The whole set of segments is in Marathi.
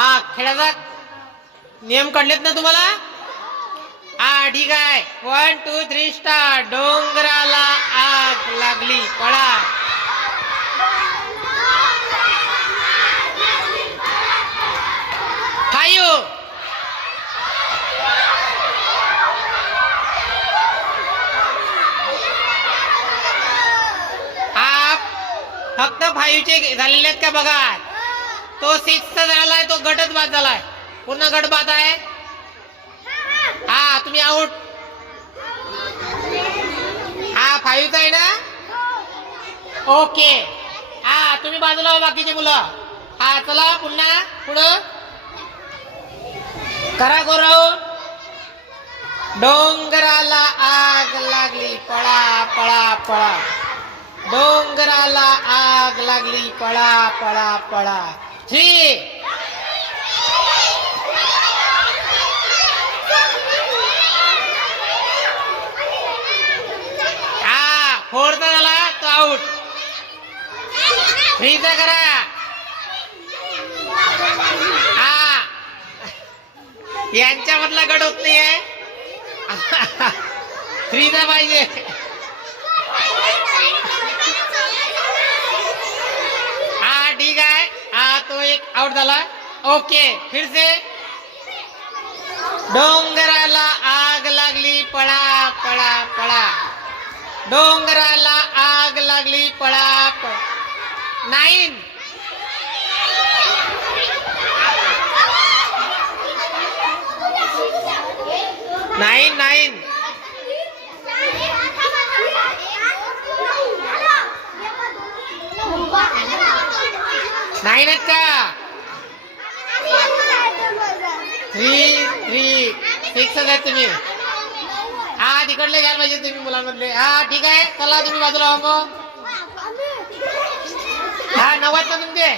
हा खेळाचा नियम कळलेत ना तुम्हाला? हा ठीक आहे. 1 2 3 स्टार्ट. डोंगराला आग लागली पळा. फायू. हा फक्त फायूचे झालेले आहेत का बघा. तो 6चा झालाय, तो गटच बाद झालाय. पूर्ण गट बाद आहे. हा तुम्ही आउट. हा 5चा आहे ना? ओके. हा तुम्ही बाजूला हो बाकीचे मुलं. हा चला पुन्हा पुढं करा गौरव. डोंगराला आग लागली पळा पळा पळा. डोंगराला आग लागली पळा पळा पळा. 3 4चा झाला तो आउट. 3चा करा. हा यांच्यामधला गट होत नाहीये. 3चा पाहिजे. हा ठीक आहे. हा तो एक आउट झाला. ओके फिर से. डोंगराला आग लागली पळा पळा पळा. डोंगराला आग लागली पळा पळा. 9 9 9 9 आहेत का? 3 3 6 आहेत तुम्ही. हा तिकडले घ्यायला पाहिजे तुम्ही मुलांमधले. हा ठीक आहे चला तुम्ही बाजूला हो मग. हा 90 ना तुमचे.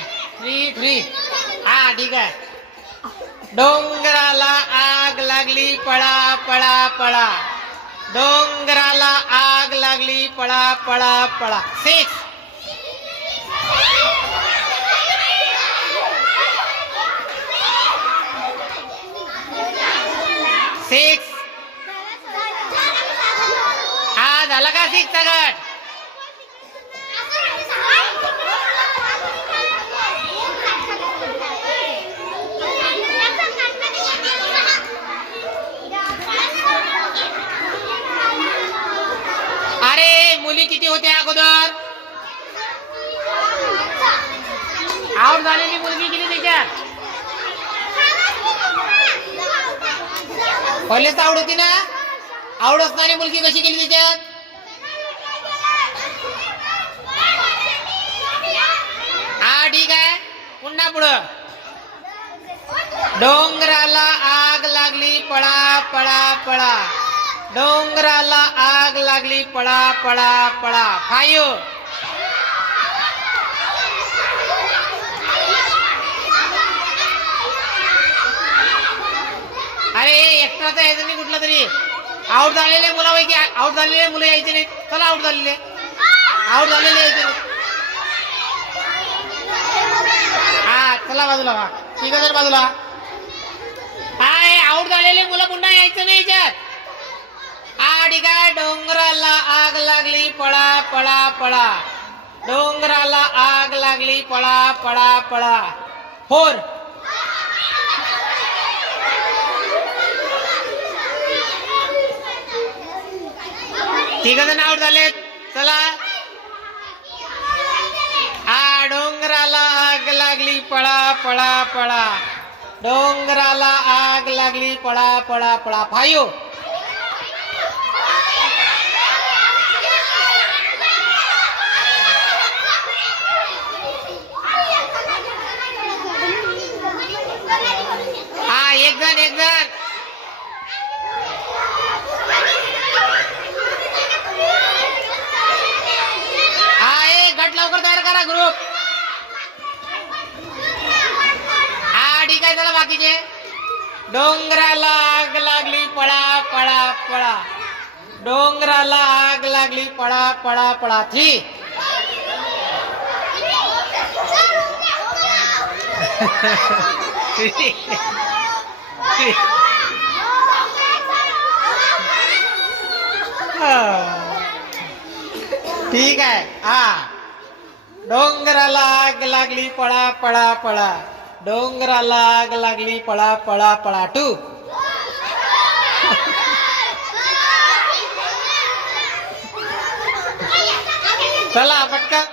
3 3 हा ठीक आहे. डोंगराला आग लागली पळा पळा पळा. डोंगराला आग लागली पळा पळा पळा. 6 6 हा झाला का 6चा गट? अरे मुली किती होत्या अगोदर? आउट झालेली मुलगी किती त्याच्यात? पहिलेच आउट होती ना? आउट असणारी मुलगी कशी केली त्याच्यात? हा ठीक आहे पुन्हा पुढं. डोंगराला आग लागली पळा पळा पळा. डोंगराला आग लागली पळा पळा पळा. 5 अरे एक्स्ट्राचा यायचं नाही कुठला तरी. आउट झालेले मुलापैकी आउट झालेले मुलं यायचे नाही. चला आउट झालेले यायचे नाही. हा चला बाजूला व्हा. ठीक आहे सर बाजूला. हा आउट झालेले मुलं पुन्हा यायचं नाही याच्यात. हा ठीक आहे. डोंगराला आग लागली पळा पळा पळा. डोंगराला आग लागली पळा पळा पळा. 4 तिघजण आउट झालेत. चला. हा डोंगराला आग लागली पळा पळा पळा. डोंगराला आग लागली पळा पळा पळा. 5 हा एक जण हा एक गट लवकर तयार करा ग्रुप. हा ठीक आहे चला बाकीचे. डोंगराला आग लागली पळा पळा पळा. डोंगराला आग लागली पळा पळा पळा. 3 हा ठीक आहे. हा, डोंगराला आग लागली पळा पळा पळा, डोंगराला आग लागली पळा पळा पळा. टू. चला पटकन.